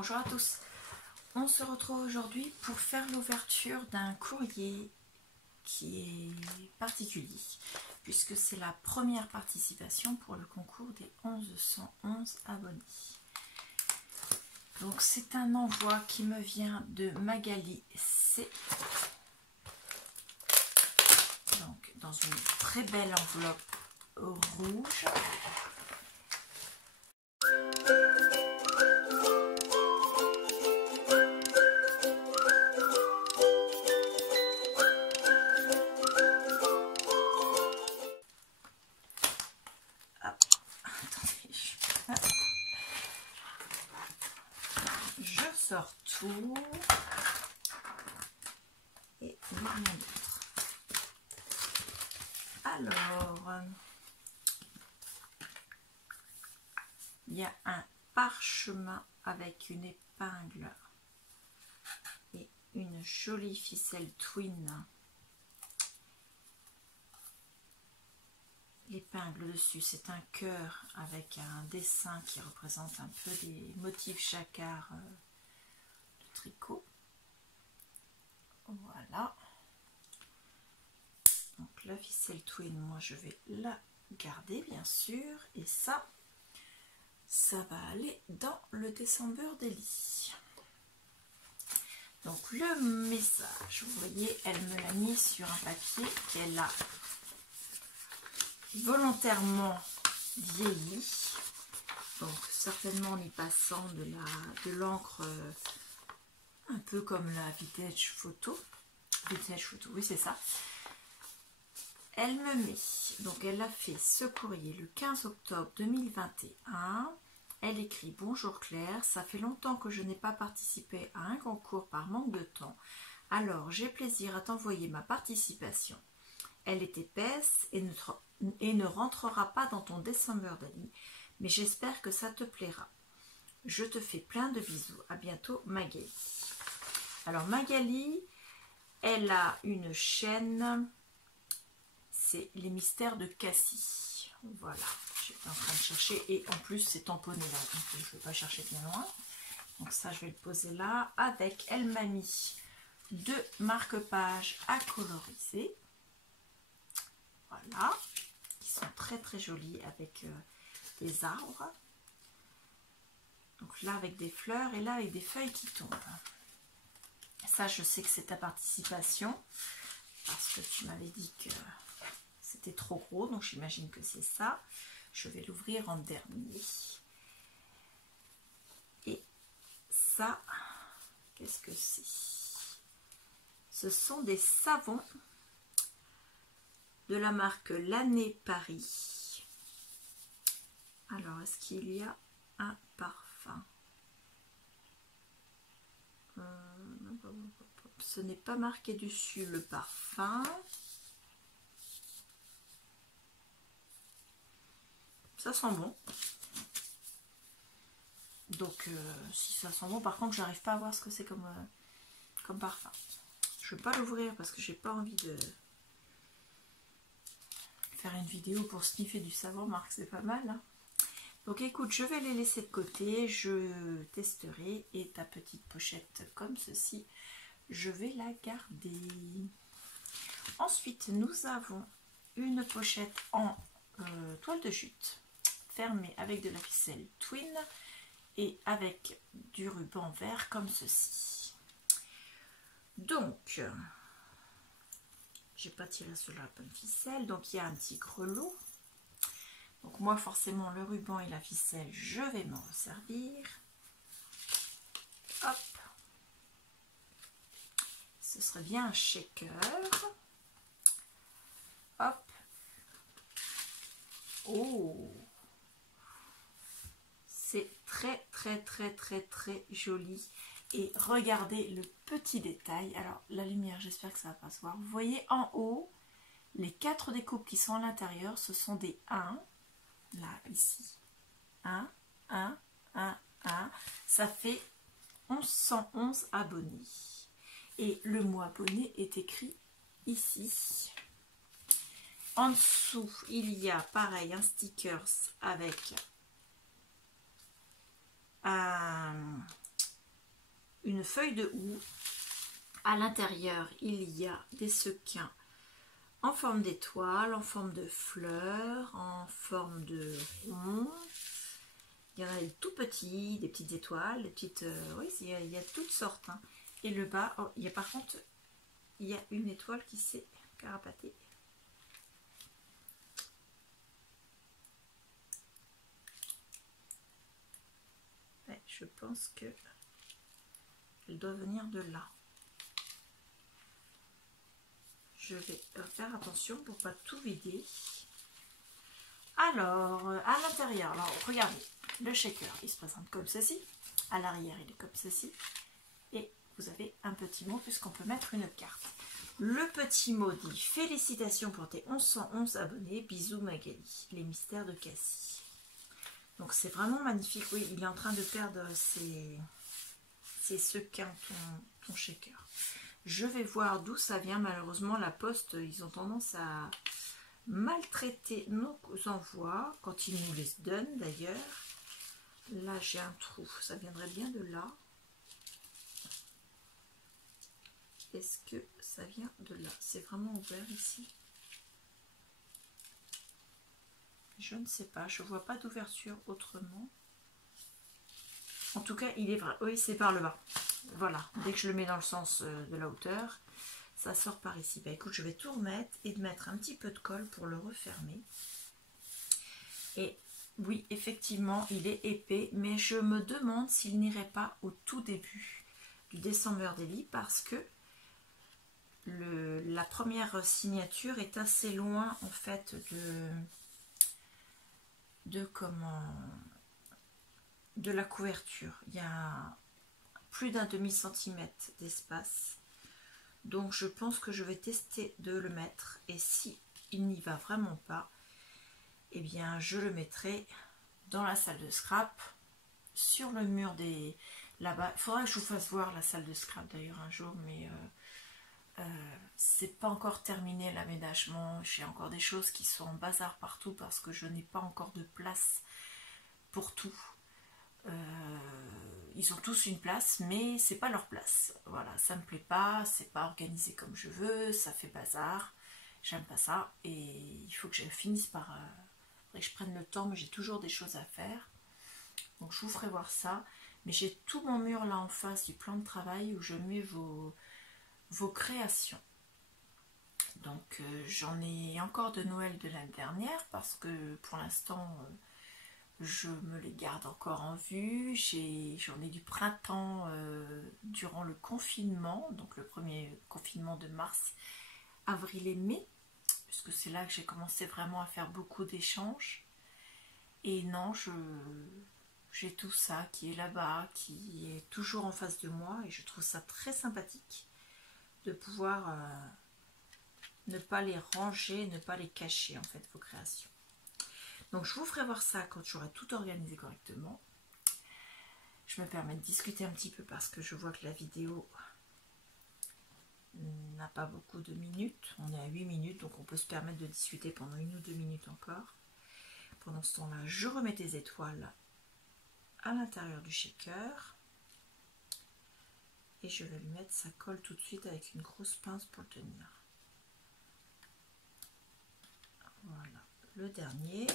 Bonjour à tous, on se retrouve aujourd'hui pour faire l'ouverture d'un courrier qui est particulier puisque c'est la première participation pour le concours des 1111 abonnés. Donc c'est un envoi qui me vient de Magali C. Donc dans une très belle enveloppe rouge. Je sors tout et rien d'autre. Alors, il y a un parchemin avec une épingle et une jolie ficelle twin. L'épingle dessus, c'est un cœur avec un dessin qui représente un peu des motifs jacquard de tricot. Voilà. Donc la ficelle twin, moi je vais la garder bien sûr. Et ça va aller dans le descendeur des lits. Donc le message, vous voyez, elle me l'a mis sur un papier qu'elle a volontairement vieilli, donc certainement en y passant de l'encre un peu comme la vintage photo, oui c'est ça. Elle me met, donc elle a fait ce courrier le 15 octobre 2021, elle écrit: bonjour Claire, ça fait longtemps que je n'ai pas participé à un concours par manque de temps, alors j'ai plaisir à t'envoyer ma participation. Elle est épaisse et ne rentrera pas dans ton descendeur d'amis, mais j'espère que ça te plaira. Je te fais plein de bisous. À bientôt, Magali. Alors Magali, elle a une chaîne, c'est les mystères de Cassie. Voilà, j'étais en train de chercher et en plus c'est tamponné là, donc je ne vais pas chercher bien loin. Donc ça, je vais le poser là. Avec, elle m'a mis 2 marque-pages à coloriser. Voilà, qui sont très très jolis avec des arbres. Donc là avec des fleurs et là avec des feuilles qui tombent. Ça, je sais que c'est ta participation parce que tu m'avais dit que c'était trop gros, donc j'imagine que c'est ça. Je vais l'ouvrir en dernier. Et ça, qu'est-ce que c'est? Ce sont des savons de la marque L'Année Paris. Alors, est-ce qu'il y a un parfum? Ce n'est pas marqué dessus le parfum. Ça sent bon. Donc, si ça sent bon, par contre, j'arrive pas à voir ce que c'est comme parfum. Je ne vais pas l'ouvrir parce que j'ai pas envie de faire une vidéo pour sniffer du savon, Marc, c'est pas mal, hein. Donc écoute, je vais les laisser de côté, je testerai, et ta petite pochette comme ceci, je vais la garder. Ensuite, nous avons une pochette en toile de jute, fermée avec de la ficelle twin et avec du ruban vert comme ceci. Donc, j'ai pas tiré sur la bonne ficelle, donc il y a un petit grelot. Donc moi forcément le ruban et la ficelle, je vais m'en servir. Hop. Ce serait bien un shaker. Hop. Oh. C'est très très très très très joli. Et regardez le petit détail. Alors la lumière, j'espère que ça va pas se voir. Vous voyez en haut, les 4 découpes qui sont à l'intérieur, ce sont des 1. Là, ici. 1, 1, 1, 1. Ça fait 1111 abonnés. Et le mot abonné est écrit ici. En dessous, il y a pareil un stickers avec un une feuille de houx. À l'intérieur, il y a des sequins en forme d'étoile, en forme de fleurs, en forme de rond. Il y en a des tout petits, des petites étoiles, des petites... oui, il y a toutes sortes. Hein. Et le bas, oh, il y a par contre, il y a une étoile qui s'est carapatée. Ouais, je pense que elle doit venir de là. Je vais faire attention pour pas tout vider. Alors, à l'intérieur, alors regardez, le shaker, il se présente comme ceci. À l'arrière, il est comme ceci. Et vous avez un petit mot puisqu'on peut mettre une carte. Le petit mot dit « Félicitations pour tes 1111 abonnés. Bisous Magali. Les mystères de Cassie. » Donc c'est vraiment magnifique. Oui, il est en train de perdre ses sequins, ton shaker. Je vais voir d'où ça vient. Malheureusement, la poste, ils ont tendance à maltraiter nos envois quand ils nous les donnent d'ailleurs. Là, j'ai un trou. Ça viendrait bien de là. Est-ce que ça vient de là? C'est vraiment ouvert ici? Je ne sais pas. Je ne vois pas d'ouverture autrement. En tout cas, il est vrai. Oui, c'est par le bas. Voilà. Dès que je le mets dans le sens de la hauteur, ça sort par ici. Bah, écoute, je vais tout remettre et de mettre un petit peu de colle pour le refermer. Et oui, effectivement, il est épais, mais je me demande s'il n'irait pas au tout début du December Daily parce que la première signature est assez loin en fait de la couverture. Il y a plus d'un demi-centimètre d'espace. Donc je pense que je vais tester de le mettre. Et si il n'y va vraiment pas, eh bien je le mettrai dans la salle de scrap, sur le mur des... là-bas. Il faudra que je vous fasse voir la salle de scrap d'ailleurs un jour, mais c'est pas encore terminé l'aménagement. J'ai encore des choses qui sont en bazar partout parce que je n'ai pas encore de place pour tout. Ils ont tous une place, mais c'est pas leur place. Voilà, ça me plaît pas, c'est pas organisé comme je veux, ça fait bazar. J'aime pas ça et il faut que je finisse par... que je prenne le temps, mais j'ai toujours des choses à faire. Donc je vous ferai voir ça. Mais j'ai tout mon mur là en face du plan de travail où je mets vos créations. Donc j'en ai encore de Noël de l'année dernière parce que pour l'instant je me les garde encore en vue. J'en ai du printemps durant le confinement, donc le premier confinement de mars, avril et mai, puisque c'est là que j'ai commencé vraiment à faire beaucoup d'échanges. Et non, j'ai tout ça qui est là-bas, qui est toujours en face de moi, et je trouve ça très sympathique de pouvoir ne pas les ranger, ne pas les cacher en fait, vos créations. Donc je vous ferai voir ça quand j'aurai tout organisé correctement. Je me permets de discuter un petit peu parce que je vois que la vidéo n'a pas beaucoup de minutes. On est à 8 minutes, donc on peut se permettre de discuter pendant 1 ou 2 minutes encore. Pendant ce temps-là, je remets des étoiles à l'intérieur du shaker. Et je vais lui mettre sa colle tout de suite avec une grosse pince pour le tenir. Voilà, le dernier.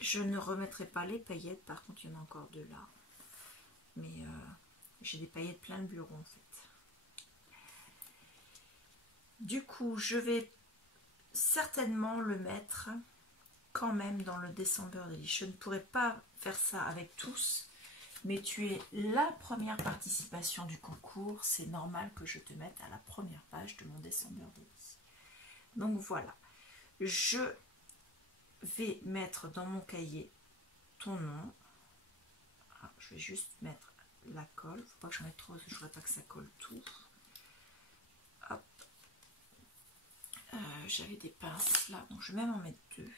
Je ne remettrai pas les paillettes, par contre il y en a encore deux là. Mais j'ai des paillettes plein le bureau en fait. Du coup, je vais certainement le mettre quand même dans le December Daily. Je ne pourrais pas faire ça avec tous, mais tu es la première participation du concours. C'est normal que je te mette à la première page de mon December Daily. Donc voilà, je vais mettre dans mon cahier ton nom. Ah, je vais juste mettre la colle. Il ne faut pas que j'en mette trop, parce que je ne voudrais pas que ça colle tout. Hop. J'avais des pinces là, donc je vais même en mettre deux.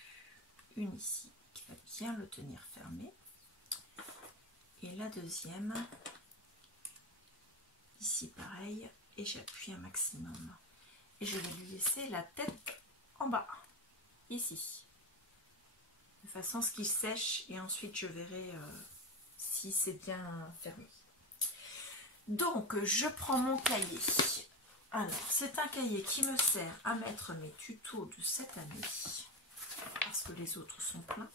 Une ici qui va bien le tenir fermé. Et la deuxième, ici pareil. Et j'appuie un maximum. Et je vais lui laisser la tête en bas, ici. De façon à ce qu'il sèche et ensuite je verrai si c'est bien fermé. Donc, je prends mon cahier. Alors, c'est un cahier qui me sert à mettre mes tutos de cette année, parce que les autres sont pleins.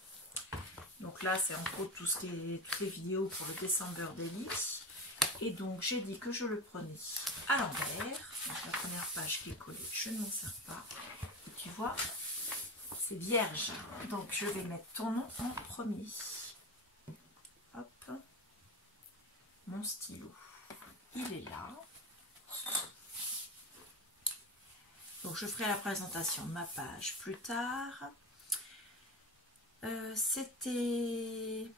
Donc là, c'est entre autres toutes les vidéos pour le December Daily. Et donc, j'ai dit que je le prenais à l'envers. Donc, la première page qui est collée, je ne m'en sers pas. Et tu vois, c'est vierge. Donc, je vais mettre ton nom en premier. Hop. Mon stylo, il est là. Donc, je ferai la présentation de ma page plus tard. C'était...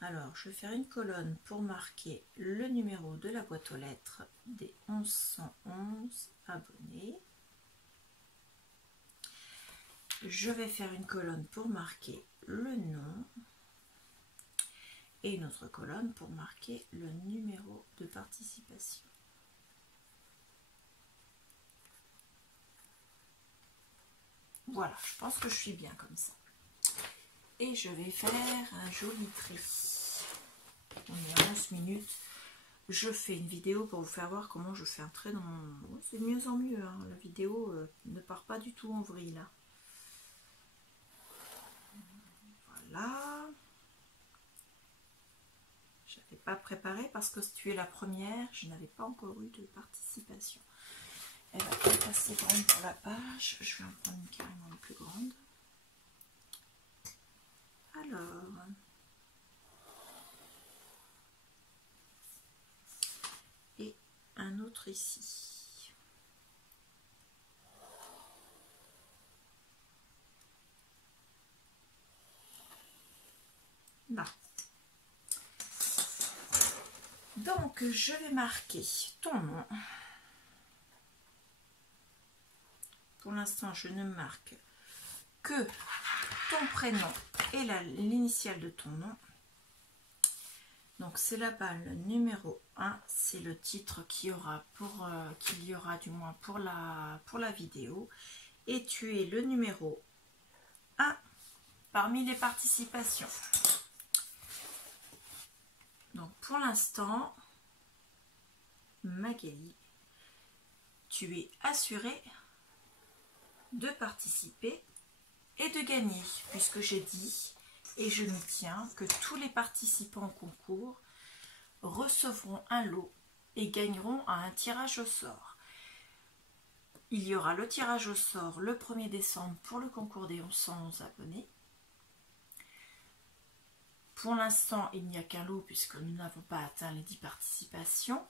Alors, je vais faire une colonne pour marquer le numéro de la boîte aux lettres des 1111 abonnés. Je vais faire une colonne pour marquer le nom. Et une autre colonne pour marquer le numéro de participation. Voilà, je pense que je suis bien comme ça. Et je vais faire un joli tri. On est à 11 minutes. Je fais une vidéo pour vous faire voir comment je fais un trait dans mon... Oh, c'est de mieux en mieux, hein. La vidéo ne part pas du tout en vrille là. Voilà. Je n'avais pas préparé parce que si tu es la première, je n'avais pas encore eu de participation. Elle va être assez grande pour la page. Je vais en prendre une carrément plus grande. Alors, et un autre ici. Là. Donc, je vais marquer ton nom. Pour l'instant, je ne marque que ton prénom et l'initiale de ton nom. Donc, c'est la balle numéro 1. C'est le titre qu'il y aura du moins pour la vidéo. Et tu es le numéro 1 parmi les participations. Donc, pour l'instant, Magali, tu es assurée de participer et de gagner, puisque j'ai dit, et je m'y tiens, que tous les participants au concours recevront un lot et gagneront à un tirage au sort. Il y aura le tirage au sort le 1er décembre pour le concours des 1111 abonnés. Pour l'instant, il n'y a qu'un lot puisque nous n'avons pas atteint les 10 participations.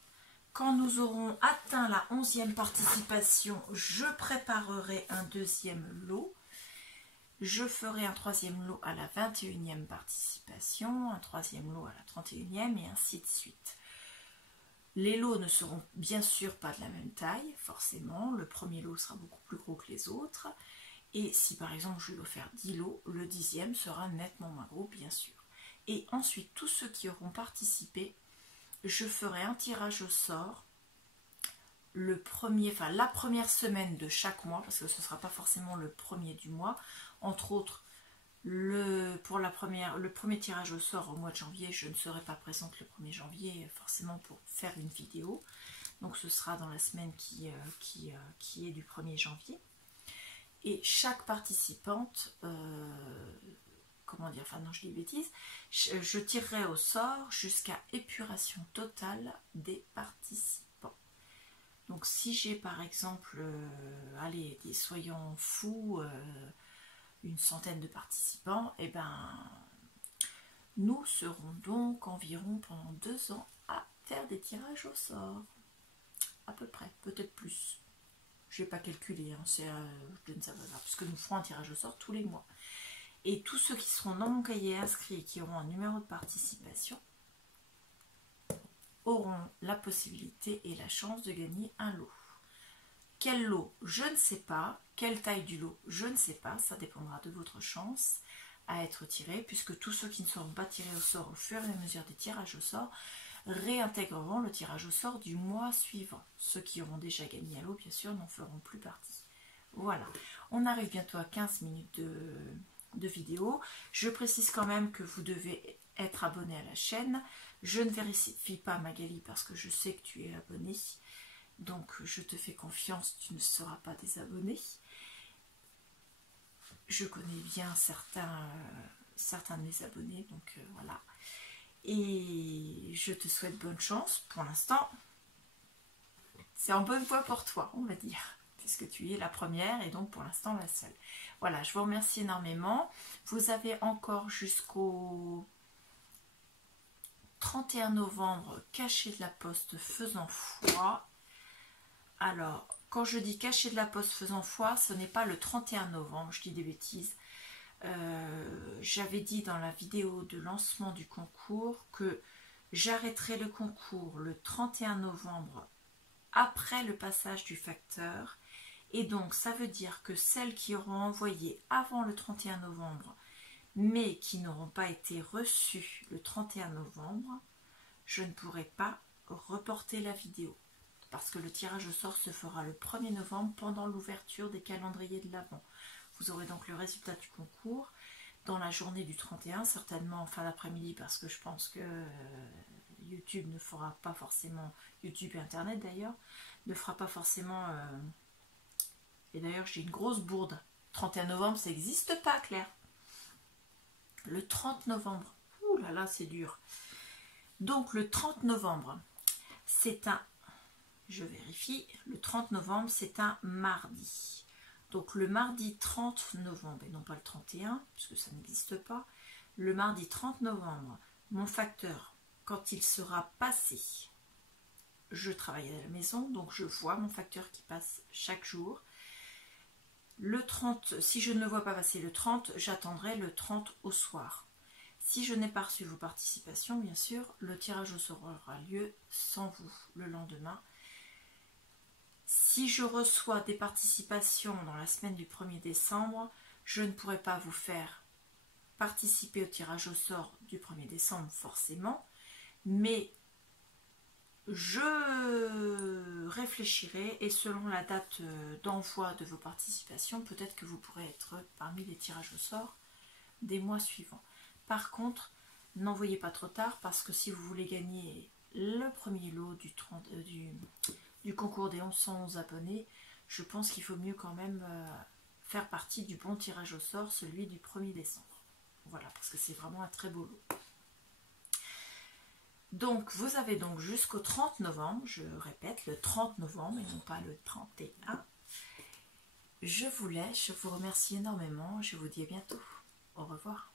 Quand nous aurons atteint la 11e participation, je préparerai un deuxième lot. Je ferai un troisième lot à la 21e participation, un troisième lot à la 31e et ainsi de suite. Les lots ne seront bien sûr pas de la même taille, forcément. Le premier lot sera beaucoup plus gros que les autres. Et si par exemple je dois faire 10 lots, le 10e sera nettement moins gros, bien sûr. Et ensuite, tous ceux qui auront participé, je ferai un tirage au sort la première semaine de chaque mois, parce que ce ne sera pas forcément le premier du mois. Entre autres, le premier tirage au sort au mois de janvier, je ne serai pas présente le 1er janvier, forcément pour faire une vidéo. Donc ce sera dans la semaine qui est du 1er janvier. Et chaque participante... je dis bêtises, je tirerai au sort jusqu'à épuration totale des participants. Donc si j'ai par exemple, soyons fous, une centaine de participants, et nous serons donc environ pendant 2 ans à faire des tirages au sort. À peu près, peut-être plus. Je n'ai pas calculé, hein, je ne sais pas, puisque nous ferons un tirage au sort tous les mois. Et tous ceux qui seront dans mon cahier inscrits et qui auront un numéro de participation auront la possibilité et la chance de gagner un lot. Quel lot, je ne sais pas. Quelle taille du lot, je ne sais pas. Ça dépendra de votre chance à être tiré, puisque tous ceux qui ne seront pas tirés au sort au fur et à mesure des tirages au sort réintégreront le tirage au sort du mois suivant. Ceux qui auront déjà gagné un lot, bien sûr, n'en feront plus partie. Voilà, on arrive bientôt à 15 minutes de vidéo. Je précise quand même que vous devez être abonné à la chaîne. Je ne vérifie pas Magali parce que je sais que tu es abonné. Donc je te fais confiance, tu ne seras pas désabonné. Je connais bien certains de mes abonnés, donc voilà. Et je te souhaite bonne chance. Pour l'instant, c'est en bonne voie pour toi, on va dire, puisque tu es la première et donc pour l'instant la seule. Voilà, je vous remercie énormément. Vous avez encore jusqu'au 31 novembre caché de la poste faisant foi. Alors, quand je dis caché de la poste faisant foi, ce n'est pas le 31 novembre, je dis des bêtises. J'avais dit dans la vidéo de lancement du concours que j'arrêterai le concours le 31 novembre après le passage du facteur. Et donc, ça veut dire que celles qui auront envoyé avant le 31 novembre, mais qui n'auront pas été reçues le 31 novembre, je ne pourrai pas reporter la vidéo. Parce que le tirage au sort se fera le 1er novembre pendant l'ouverture des calendriers de l'Avent. Vous aurez donc le résultat du concours dans la journée du 31, certainement en fin d'après-midi, parce que je pense que YouTube ne fera pas forcément, YouTube et Internet d'ailleurs, ne fera pas forcément... Et d'ailleurs j'ai une grosse bourde. 31 novembre, ça n'existe pas, Claire. Le 30 novembre. Ouh là là, c'est dur. Donc le 30 novembre, c'est un... Je vérifie. Le 30 novembre, c'est un mardi. Donc le mardi 30 novembre, et non pas le 31, puisque ça n'existe pas. Le mardi 30 novembre, mon facteur, quand il sera passé, je travaille à la maison, donc je vois mon facteur qui passe chaque jour. Le 30, si je ne le vois pas passer le 30, j'attendrai le 30 au soir. Si je n'ai pas reçu vos participations, bien sûr, le tirage au sort aura lieu sans vous le lendemain. Si je reçois des participations dans la semaine du 1er décembre, je ne pourrai pas vous faire participer au tirage au sort du 1er décembre forcément, mais je réfléchirai et selon la date d'envoi de vos participations, peut-être que vous pourrez être parmi les tirages au sort des mois suivants. Par contre, n'envoyez pas trop tard parce que si vous voulez gagner le premier lot du concours des 1111 abonnés, je pense qu'il faut mieux quand même faire partie du bon tirage au sort, celui du 1er décembre. Voilà, parce que c'est vraiment un très beau lot. Donc, vous avez donc jusqu'au 30 novembre, je répète, le 30 novembre et non pas le 31. Je vous laisse, je vous remercie énormément, je vous dis à bientôt. Au revoir.